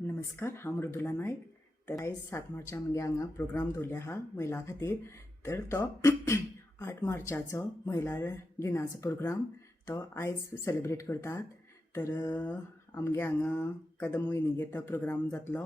नमस्कार, हांव मृदुला नायक. तर आयज 7 मार्चा मगे हांगा प्रोग्राम दवरले आहा महिला खातीर. तर तो 8 मार्चाचो महिला दिनाचो प्रोग्राम तो आयज सेलिब्रेट करतात. तर आमगे हांगा कदम मोहिनीगेर तो प्रोग्राम जातलो.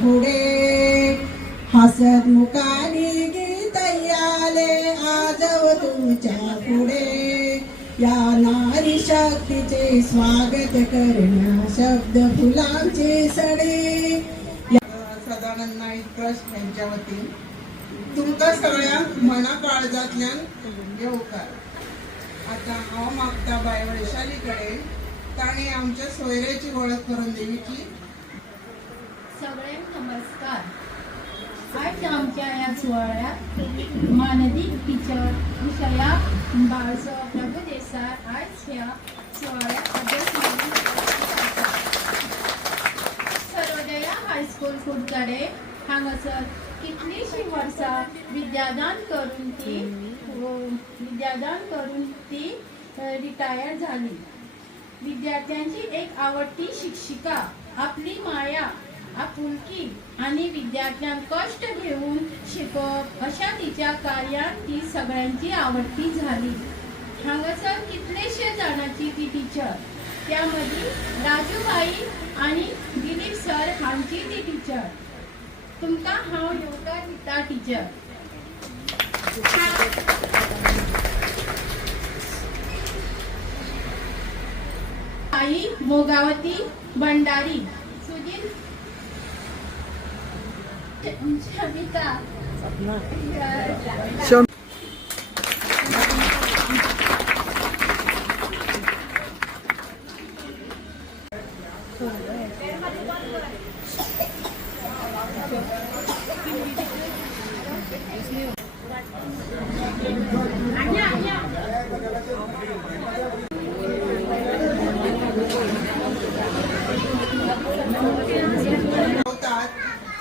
पुढे हसत मुखाने गीत आले आजव तुमच्या पुढे. या नारी शक्तीचे स्वागत करण्या शब्द फुलांचे सडे. सदानंद नाईक ट्रस्ट यांच्या वतीन तुमकां सगळ्यांक मना काळजांतल्यान येवकार. आता हांव मागता बाय वैशाली कडेन ताणें आमच्या सोयऱ्याची वळख करून दिवची. सगळ्यांक नमस्कार. आज आमच्या ह्या सुवाळ्यात मानदी टीचर विशयाक बाळसो प्रभुदेसाय आज ह्या सुवाळ्यात अध्यक्ष म्हणून सर्वोदया हायस्कूल कुडकडे हांगासर कितलीशीं वर्सां विद्यादान करून ती रिटायर झाली. विद्यार्थ्यांची एक आवडती शिक्षिका, आपली माया, आपुलकी आणि विद्यार्थ्यांक कष्ट घेऊन शिकवप अशा तिच्या कार्यान ती सगळ्यांची आवडती झाली. हांगासर कितलेशे जाणांची ती टीचर, त्यामदी राजूबाई आणि दिलीप सर हांची ती टीचर. तुमकां हांव येवकार दिता टीचर. आई मोगावती भंडारी, सुधीर शमिता,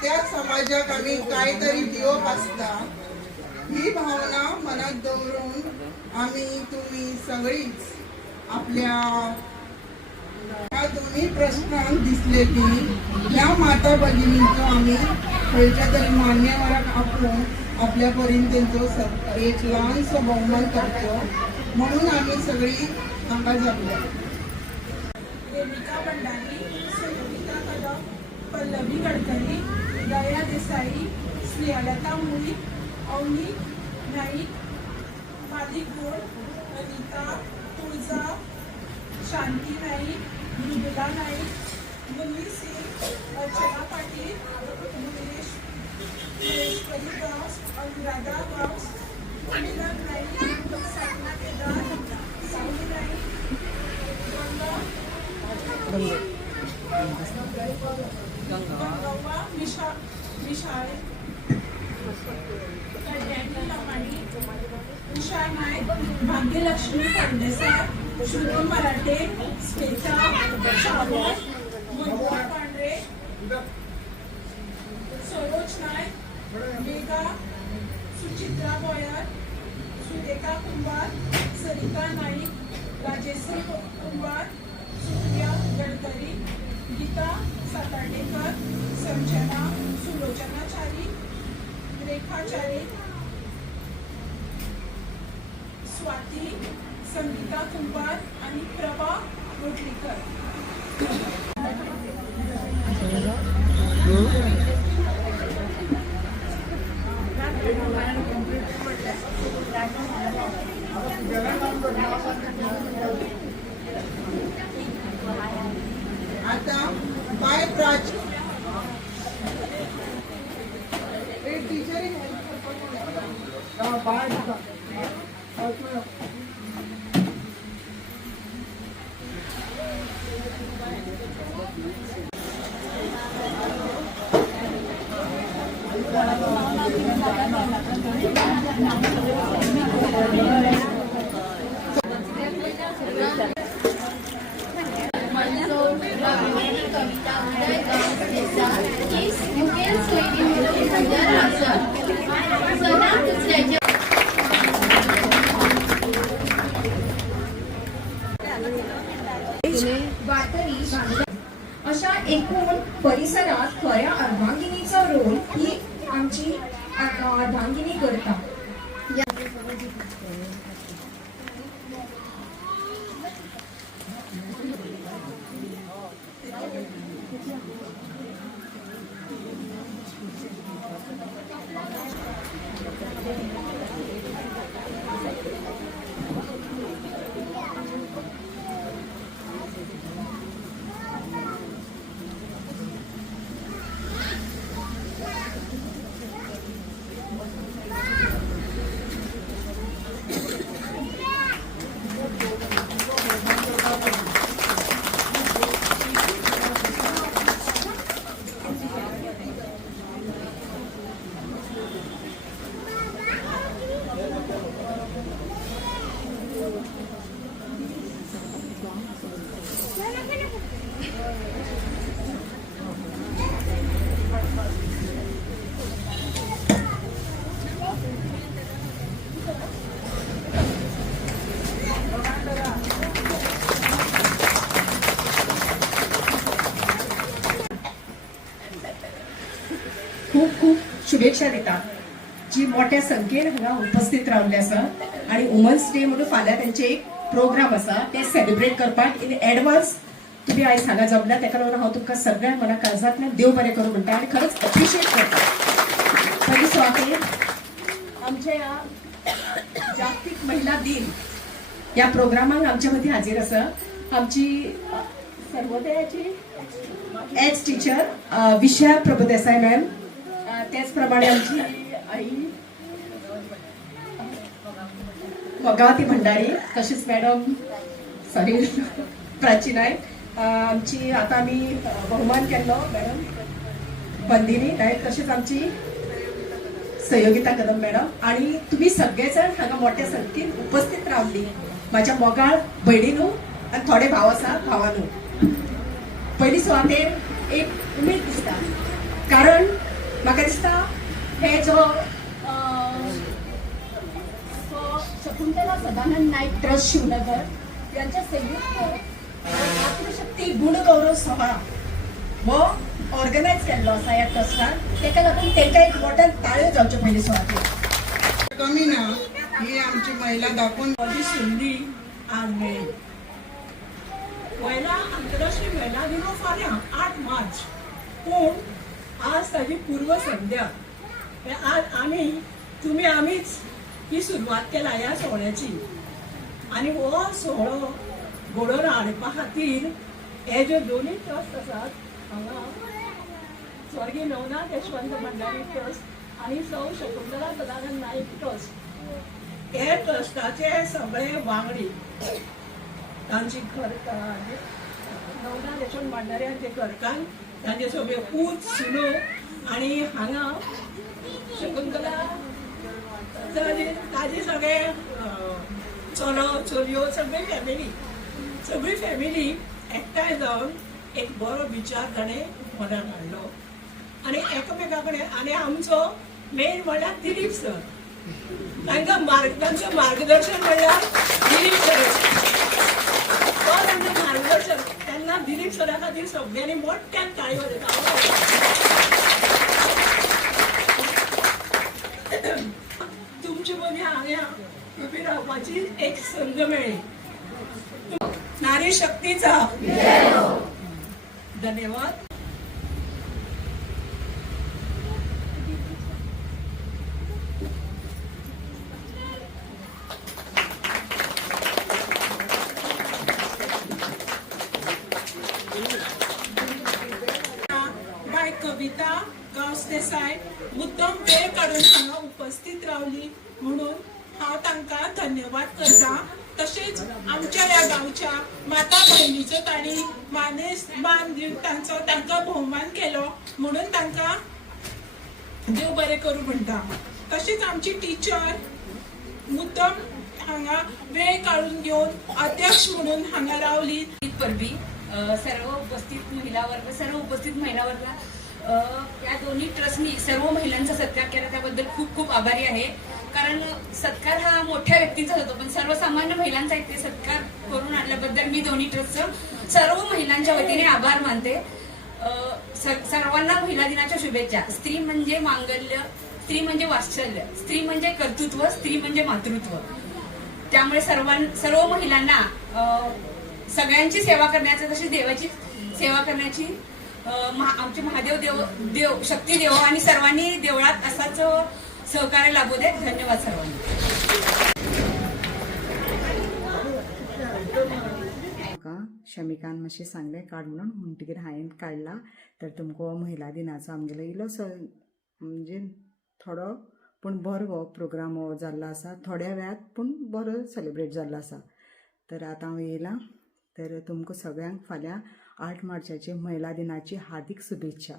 त्या समाजाक आमी काहीतरी दिवप आसता. ही भावना मनात दवरून आम्ही तुम्ही सगळीच आपल्या ह्या दोन्ही प्रश्नांक दिसले की ह्या माता भगिनींचो आम्ही खंयच्या तरी मान्यवराक आपोवन आपल्या परीन तेंचो एक ल्हानसो भोवमान करचो म्हणून आम्ही सगळी हांगा जमल्या. देविका भंडारी, सुनीता कदम, पल्लवी गडकरी, दया देसाई, स्नेहलता मुळी, अवनी नाईक, मालिक गोड, अनिता, तुळजा, शांती नाईक, मृदुला नाईक, मुन्नी सिंग, अर्चना पाटील, महेश्वरी गावस, अनुराधा गावस, मिलन नाईक, साधना केदार, सावली नाईक, गंगव्वा विशाल लमाणी, विशाल नाईक, भाग्यलक्ष्मी फळदेसाय, श्रुती मराठे, स्मिता शावळ, मधुरा पांढरे, सरोज नाईक, मेघा, सुचित्रा गोयर, सुरेखा कुंभार, सरिता नाईक, राजेश्री कुंभार, सुप्रिया गडकरी, गीता सातार्डेकर, संजना सुलोचनाचारी, रेखाचारी, स्वाती, संगीता कुंभार आणि प्रभा रोटलीकर. आता बाय प्राची अशा एकूण परिसरात खऱ्या अर्धांगिनीचा रोल ही आमची अर्धांगिनी करता. खूप खूप शुभेच्छा दिता जी मोठ्या संख्येन हांगा उपस्थित रावल्ले आसा आणि वुमन्स डे म्हणून फाल्यां त्यांचे एक प्रोग्राम आसा ते सेलिब्रेट करपाक इन एडवान्स तुम्ही आयज हांगा जमला तेका लागून हांव तुमकां सगळ्या मना काळजांतल्यान देव बरें करूं म्हणटा आनी खरंच अप्रिशिएट करता. पयली सुवातेर आमच्या ह्या जागतीक महिला दिन या प्रोग्रामाक आमच्या मदीं हाजीर आसा आमची सर्वोदयाची एज टीचर विशा प्रभुदेसाय मॅम, त्याच प्रमाणे आमची आई भगावती भंडारी, तशीच मॅडम सॉरी प्राची नायक, आमची आता आम्ही बहुमान केल्लो मॅडम बंदिनी नायक, तशीच आमची सहयोगिता कदम मॅडम आणि तुम्ही सगळेजण हांगा मोठ्या संख्येन उपस्थित रावली. माझ्या मोगाळ भयणीनू आणि थोडे भाव आसा भावानू. पहिली सुवातेर एक उमेद दिसता कारण म्हाका दिसता हे जो शकुंतला सदानंद नाईक ट्रस्ट शिवनगर यांच्या संयुक्त मातृशक्ती गुणगौरव सोहळा हो ऑर्गनायज केल्लो आसा ह्या ट्रस्टान. तेका लागून तेका एक मोठ्यान ताळ्यो जावच्यो पयली सुवातेर. कमी ना ही आमची महिला दाखवून माझी संधी आज मेळ्ळी. महिला आंतरराष्ट्रीय महिला दिन हो फाल्यां 8 मार्च, पूण आज ताची पूर्व संध्या. आज आमीच ही सुरवात केला ह्या सोहळ्याची आणि हो सोहळो घडोवन हाडपा खातीर हे जे दोनूय ट्रस्ट आसात हांगा स्वर्गीय नवनाथ यशवंत भंडारी ट्रस्ट आणि सौ शकुंतला सदानंद नाईक ट्रस्ट हे ट्रस्टाचे सगळे वांगडी तांची घरकान नवनाथ यशवंत भंडाऱ्यांचे घरकान तांचे सगळे पूत सुनो आणि हांगा शकुंतला ताजे सगळे चलो चलयो सगळी फॅमिली एकठांय जावन एक बरो विचार ताणें मनान हाडलो आणि एकामेका कडेन आणि आमचो मेन म्हणल्यार दिलीप सर. तांकां तांचें मार्गदर्शन म्हणल्यार दिलीप सर. तो तांचें मार्गदर्शन तेन्ना दिलीप सरा खातीर सगळ्यांनी मोठ्यान ताळयो तुमचे मदीं हांगा उबी रावपाची एक संद मेळ्ळी. नारी शक्तीचा धन्यवाद. बाय कविता गावस देसाय मुद्दम वेळ काढून हांगा उपस्थित रावली म्हणून हांव तांकां धन्यवाद करता. तशेंच आमच्या ह्या गांवच्या माता भयणीचो तांणी मान दिवन तांकां भोवमान केलो म्हणून तांकां देव बरें करूं म्हणटा. तशेंच आमची टिचर मुद्दम हांगा वेळ काढून घेवन अध्यक्ष म्हणून हांगा रावली. परबी सर्व उपस्थित महिला वर्ग, सर्व उपस्थित महिला वर्ग, या दोन्ही ट्रस्टनी सर्व महिलांचा सत्कार केला त्याबद्दल खूप खूप आभारी आहे. कारण सत्कार हा मोठ्या व्यक्तींचा होतो, पण सर्वसामान्य महिलांचा इथे सत्कार करून आणल्याबद्दल मी दोन्ही ट्रस्टचं सर्व महिलांच्या वतीने आभार मानते. सर्वांना महिला दिनाच्या शुभेच्छा. स्त्री म्हणजे मांगल्य, स्त्री म्हणजे वात्सल्य, स्त्री म्हणजे कर्तृत्व, स्त्री म्हणजे मातृत्व. त्यामुळे सर्व महिलांना सगळ्यांची सेवा करण्याचं, तशी देवाची सेवा करण्याची आमचे महादेव देव शक्ती देव आणि सर्वांनी देवळात असाच सहकार्य लाभू दे. धन्यवाद सर्वांना. म्हाका शमिकान मातशें सांगलें काड म्हणून म्हणटकीर हांवें काडला. तर तुमकां महिला दिनाचो आमगेलो इल्लोसो म्हणजे थोडो पूण बरो हो प्रोग्राम हो जाल्लो आसा. थोड्या वेळात पूण बरो सेलिब्रेट जाल्लो आसा. तर आतां हांव येयलां. तर तुमकां सगळ्यांक फाल्यां 8 मार्चाचे महिला दिनाची हार्दिक शुभेच्छा.